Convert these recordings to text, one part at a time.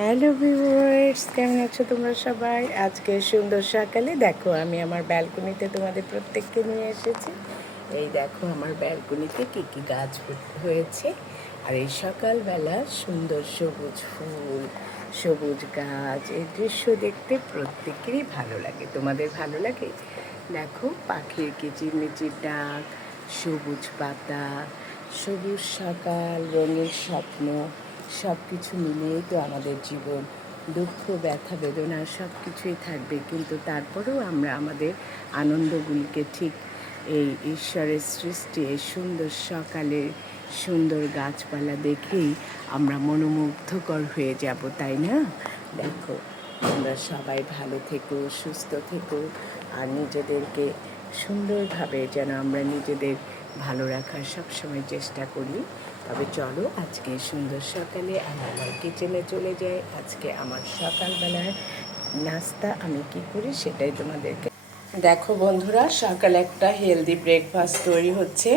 Hello viewers, কেমন আছো তোমরা সবাই? আজকে সুন্দর সকালে দেখো আমি আমার ব্যালকনিতে তোমাদের প্রত্যেককে নিয়ে এসেছি। এই দেখো আমার ব্যালকনিতে কী কী গাছ হয়েছে। আর এই সকালবেলা সুন্দর সবুজ ফুল, সবুজ গাছ, এই দৃশ্য দেখতে প্রত্যেকেরই ভালো লাগে। তোমাদের ভালো লাগে? দেখো পাখির কিচিরমিচির ডাক, সবুজ পাতা, সবুজ সকাল, রঙের স্বপ্ন, সব কিছু মিলিয়েই তো আমাদের জীবন। দুঃখ, ব্যথা, বেদনা সব কিছুই থাকবে, কিন্তু তারপরেও আমরা আমাদের আনন্দগুলিকে ঠিক এই ঈশ্বরের সৃষ্টি, এই সুন্দর সকালে সুন্দর গাছপালা দেখেই আমরা মনোমুগ্ধকর হয়ে যাব, তাই না? দেখো তোমরা সবাই ভালো থেকো, সুস্থ থেকো, আর নিজেদেরকে সুন্দরভাবে যেন আমরা নিজেদের ভালো রাখার সবসময় চেষ্টা করি। তবে চলো আজকে সুন্দর সকালে আমি আমার কিচেনে চলে যাই। আজকে আমার সকালবেলার নাস্তা আমি কি করি সেটাই তোমাদেরকে দেখো। বন্ধুরা, সকালে একটা হেলদি ব্রেকফাস্ট তৈরি হচ্ছে।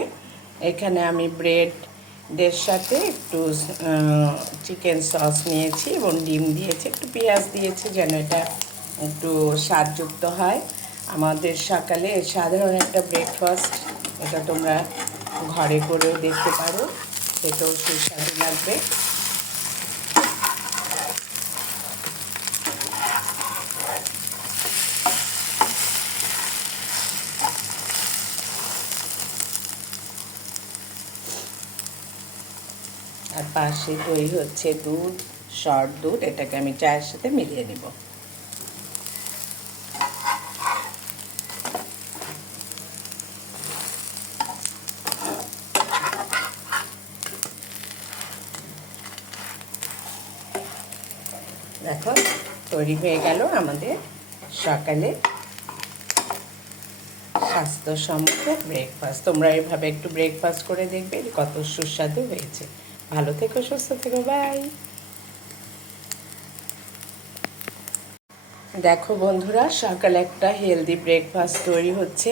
এখানে আমি ব্রেডের সাথে একটু চিকেন সস নিয়েছি এবং ডিম দিয়েছি, একটু পেঁয়াজ দিয়েছি যেন এটা একটু স্বাদযুক্ত হয়। আমাদের সকালে সাধারণ একটা ব্রেকফাস্ট, এটা তোমরা ঘরে করেও দেখতে পারো, সেটাও সুস্বাদু লাগবে। আর পাশে দই হচ্ছে দুধ, শর্ট দুধ, এটাকে আমি চায়ের সাথে মিলিয়ে নিব। দেখো তৈরি হয়ে গেল আমাদের সকালে স্বাস্থ্যসম্মত ব্রেকফাস্ট। তোমরা এভাবে একটু ব্রেকফাস্ট করে দেখবে কত সুস্বাদু হয়েছে। ভালো থেকো, সুস্থ থেকো, বাই। দেখো বন্ধুরা, সকালে একটা হেলদি ব্রেকফাস্ট তৈরি হচ্ছে।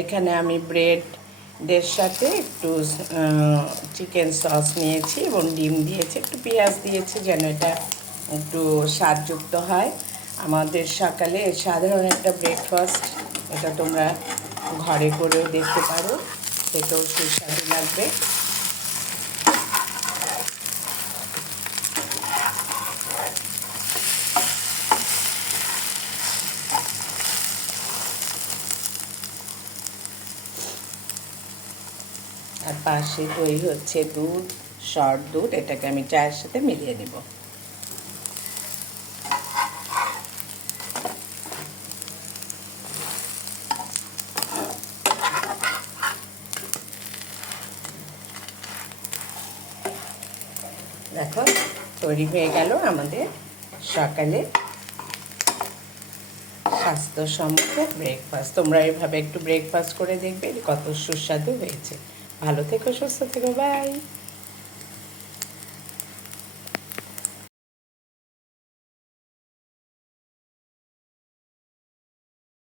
এখানে আমি ব্রেডের সাথে একটু চিকেন সস নিয়েছি এবং ডিম দিয়েছি, একটু পেঁয়াজ দিয়েছি যেন এটা একটু স্বাদযুক্ত হয়। আমাদের সকালে সাধারণ একটা ব্রেকফাস্ট, এটা তোমরা ঘরে করেও দেখতে পারো, সেটাও সুস্বাদু লাগবে। আর পাশে দই হচ্ছে দুধ, শর্ট দুধ, এটাকে আমি চায়ের সাথে মিলিয়ে নিব। দেখো তৈরি হয়ে গেল আমাদের সকালে স্বাস্থ্যসম্মত ব্রেকফাস্ট। তোমরা এভাবে একটু ব্রেকফাস্ট করে দেখবে কত সুস্বাদু হয়েছে। ভালো থেকো, সুস্থ থেকো, বাই।